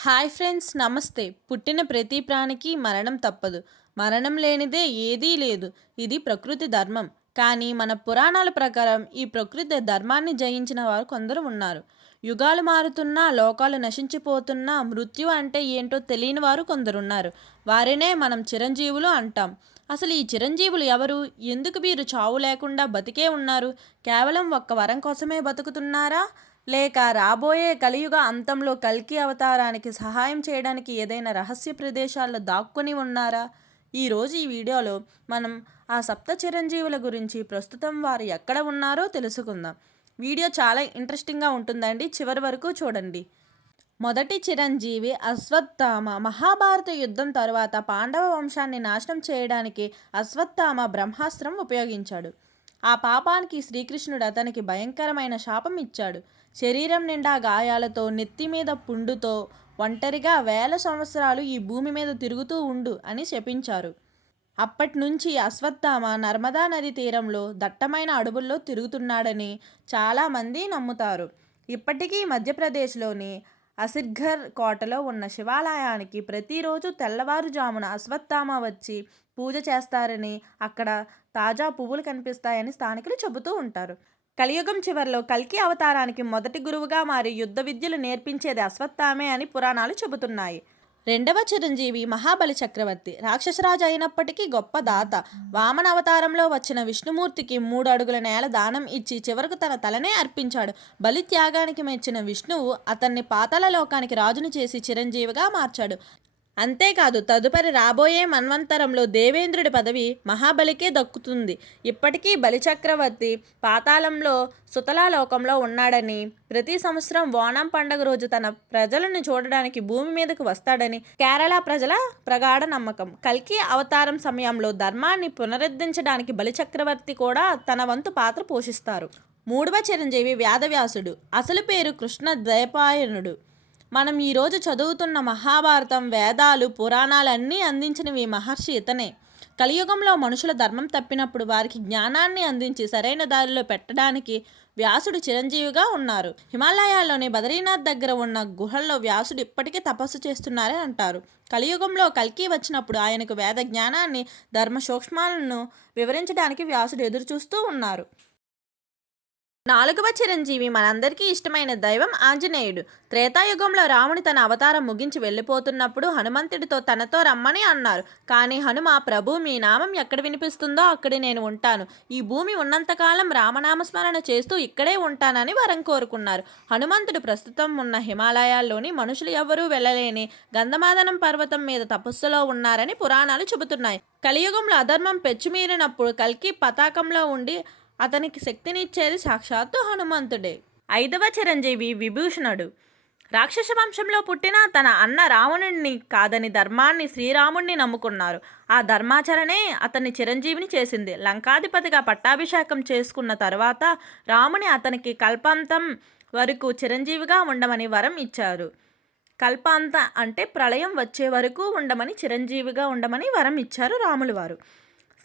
Hi friends నమస్తే. పుట్టిన ప్రతి ప్రాణికి మరణం తప్పదు. మరణం లేనిదే ఏదీ లేదు. ఇది ప్రకృతి ధర్మం. కానీ మన పురాణాల ప్రకారం ఈ ప్రకృతి ధర్మాన్ని జయించిన వారు కొందరు ఉన్నారు. యుగాలు మారుతున్నా లోకాలు నశించిపోతున్నా మృత్యు అంటే ఏంటో తెలియని వారు కొందరున్నారు. వారినే మనం చిరంజీవులు అంటాం. అసలు ఈ చిరంజీవులు ఎవరు? ఎందుకు వీరు చావు లేకుండా బతికే ఉన్నారు? కేవలం ఒక్క వరం కోసమే బతుకుతున్నారా? లేక రాబోయే కలియుగ అంతంలో కల్కి అవతారానికి సహాయం చేయడానికి ఏదైనా రహస్య ప్రదేశాల్లో దాక్కుని ఉన్నారా? ఈరోజు ఈ వీడియోలో మనం ఆ సప్త చిరంజీవుల గురించి ప్రస్తుతం వారు ఎక్కడ ఉన్నారో తెలుసుకుందాం. వీడియో చాలా ఇంట్రెస్టింగ్గా ఉంటుందండి. చివరి వరకు చూడండి. మొదటి చిరంజీవి అశ్వత్థామ. మహాభారత యుద్ధం తరువాత పాండవ వంశాన్ని నాశనం చేయడానికి అశ్వత్థామ బ్రహ్మాస్త్రం ఉపయోగించాడు. ఆ పాపానికి శ్రీకృష్ణుడు అతనికి భయంకరమైన శాపం ఇచ్చాడు. శరీరం నిండా గాయాలతో నెత్తి మీద పుండుతో ఒంటరిగా వేల సంవత్సరాలు ఈ భూమి మీద తిరుగుతూ ఉండు అని శపించారు. అప్పటినుంచి అశ్వత్థామ నర్మదా నది తీరంలో దట్టమైన అడవుల్లో తిరుగుతున్నాడని చాలామంది నమ్ముతారు. ఇప్పటికీ మధ్యప్రదేశ్లోని అసిర్ఘర్ కోటలో ఉన్న శివాలయానికి ప్రతిరోజు తెల్లవారుజామున అశ్వత్థామ వచ్చి పూజ చేస్తారని అక్కడ తాజా పువ్వులు కనిపిస్తాయని స్థానికులు చెబుతూ ఉంటారు. కలియుగం చివరిలో కల్కి అవతారానికి మొదటి గురువుగా మారి యుద్ధ విద్యలు నేర్పించేది అశ్వత్థామే అని పురాణాలు చెబుతున్నాయి. రెండవ చిరంజీవి మహాబలి చక్రవర్తి రాక్షసరాజు అయినప్పటికీ గొప్ప దాత. వామన అవతారంలో వచ్చిన విష్ణుమూర్తికి మూడు అడుగుల నేల దానం ఇచ్చి చివరకు తన తలనే అర్పించాడు. బలి త్యాగానికి మెచ్చిన విష్ణువు అతన్ని పాతాల లోకానికి రాజును చేసి చిరంజీవిగా మార్చాడు. అంతేకాదు తదుపరి రాబోయే మన్వంతరంలో దేవేంద్రుడి పదవి మహాబలికే దక్కుతుంది. ఇప్పటికీ బలిచక్రవర్తి పాతాళంలో సుతలాలోకంలో ఉన్నాడని ప్రతి సంవత్సరం ఓణం పండగ రోజు తన ప్రజలను చూడడానికి భూమి మీదకు వస్తాడని కేరళ ప్రజల ప్రగాఢ నమ్మకం. కల్కి అవతారం సమయంలో ధర్మాన్ని పునరుద్ధరించడానికి బలిచక్రవర్తి కూడా తన వంతు పాత్ర పోషిస్తారు. మూడవ చిరంజీవి వ్యాధవ్యాసుడు అసలు పేరు కృష్ణ ద్వైపాయనుడు మనం ఈరోజు చదువుతున్న మహాభారతం వేదాలు పురాణాలన్నీ అందించినవి మహర్షి ఇతనే. కలియుగంలో మనుషుల ధర్మం తప్పినప్పుడు వారికి జ్ఞానాన్ని అందించి సరైన దారిలో పెట్టడానికి వ్యాసుడు చిరంజీవిగా ఉన్నారు. హిమాలయాల్లోని బద్రీనాథ్ దగ్గర ఉన్న గుహల్లో వ్యాసుడు ఇప్పటికీ తపస్సు చేస్తున్నారని అంటారు. కలియుగంలో కల్కి వచ్చినప్పుడు ఆయనకు వేద జ్ఞానాన్ని ధర్మ సూక్ష్మాలను వివరించడానికి వ్యాసుడు ఎదురుచూస్తూ ఉన్నారు. నాలుగవ చిరంజీవి మనందరికీ ఇష్టమైన దైవం ఆంజనేయుడు. త్రేతాయుగంలో రాముని తన అవతారం ముగించి వెళ్ళిపోతున్నప్పుడు హనుమంతుడితో తనతో రమ్మని అన్నారు. కానీ హనుమ ప్రభు మీ నామం ఎక్కడ వినిపిస్తుందో అక్కడే నేను ఉంటాను. ఈ భూమి ఉన్నంతకాలం రామనామస్మరణ చేస్తూ ఇక్కడే ఉంటానని వరం కోరుకున్నారు. హనుమంతుడు ప్రస్తుతం ఉన్న హిమాలయాల్లోని మనుషులు ఎవరూ వెళ్ళలేని గంధమాదనం పర్వతం మీద తపస్సులో ఉన్నారని పురాణాలు చెబుతున్నాయి. కలియుగంలో అధర్మం పెచ్చుమీరినప్పుడు కల్కి పతాకంలో ఉండి అతనికి శక్తినిచ్చేది సాక్షాత్తు హనుమంతుడే. ఐదవ చిరంజీవి విభూషణుడు. రాక్షస వంశంలో పుట్టిన తన అన్న రావణుణ్ణి కాదని ధర్మాన్ని శ్రీరాముణ్ణి నమ్ముకున్నారు. ఆ ధర్మాచరణే అతన్ని చిరంజీవిని చేసింది. లంకాధిపతిగా పట్టాభిషేకం చేసుకున్న తర్వాత రాముని అతనికి కల్పాంతం వరకు చిరంజీవిగా ఉండమని వరం ఇచ్చారు. కల్పాంత అంటే ప్రళయం వచ్చే వరకు ఉండమని చిరంజీవిగా ఉండమని వరం ఇచ్చారు రాములు వారు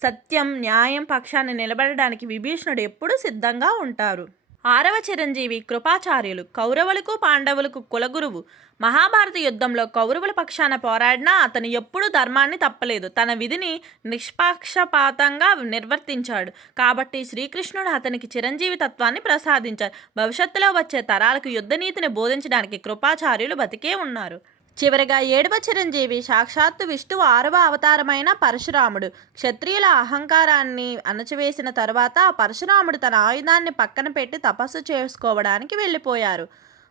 సత్యం న్యాయం పక్షాన్ని నిలబడడానికి విభీషణుడు ఎప్పుడూ సిద్ధంగా ఉంటారు. ఆరవ చిరంజీవి కృపాచార్యులు కౌరవులకు పాండవులకు కులగురువు మహాభారత యుద్ధంలో కౌరవుల పక్షాన పోరాడినా అతను ఎప్పుడూ ధర్మాన్ని తప్పలేదు. తన విధిని నిష్పక్షపాతంగా నిర్వర్తించాడు. కాబట్టి శ్రీకృష్ణుడు అతనికి చిరంజీవి తత్వాన్ని ప్రసాదించారు భవిష్యత్తులో వచ్చే తరాలకు యుద్ధనీతిని బోధించడానికి కృపాచార్యులు బతికే ఉన్నారు. చివరిగా ఏడవ చిరంజీవి సాక్షాత్తు విష్ణువు ఆరవ అవతారమైన పరశురాముడు. క్షత్రియుల అహంకారాన్ని అణచివేసిన తరువాత పరశురాముడు తన ఆయుధాన్ని పక్కన పెట్టి తపస్సు చేసుకోవడానికి వెళ్ళిపోయారు.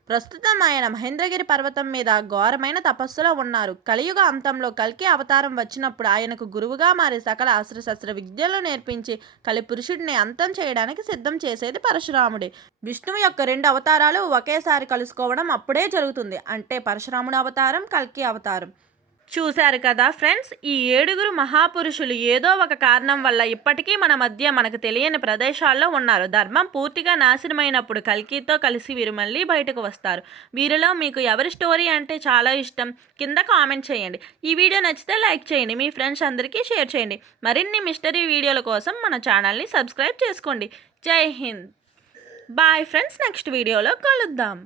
ప్రస్తుతం ఆయన మహేంద్రగిరి పర్వతం మీద ఘోరమైన తపస్సులో ఉన్నారు. కలియుగ అంతంలో కల్కి అవతారం వచ్చినప్పుడు ఆయనకు గురువుగా మారి సకల అస్త్రశస్త్ర విద్యలు నేర్పించి కలి పురుషుడిని అంతం చేయడానికి సిద్ధం చేసేది పరశురాముడే. విష్ణువు యొక్క రెండు అవతారాలు ఒకేసారి కలుసుకోవడం అప్పుడే జరుగుతుంది. అంటే పరశురాముడు అవతారం కల్కి అవతారం. చూశారు కదా ఫ్రెండ్స్ ఈ ఏడుగురు మహాపురుషులు ఏదో ఒక కారణం వల్ల ఇప్పటికీ మన మధ్య మనకు తెలియని ప్రదేశాల్లో ఉన్నారు. ధర్మం పూర్తిగా నాశనమైనప్పుడు కల్కితో కలిసి వీరు మళ్ళీ బయటకు వస్తారు. వీరిలో మీకు ఎవరి స్టోరీ అంటే చాలా ఇష్టం? కింద కామెంట్ చేయండి. ఈ వీడియో నచ్చితే లైక్ చేయండి. మీ ఫ్రెండ్స్ అందరికీ షేర్ చేయండి. మరిన్ని మిస్టరీ వీడియోల కోసం మన ఛానల్ని సబ్స్క్రైబ్ చేసుకోండి. జై హింద్. బాయ్ ఫ్రెండ్స్ నెక్స్ట్ వీడియోలో కలుద్దాం.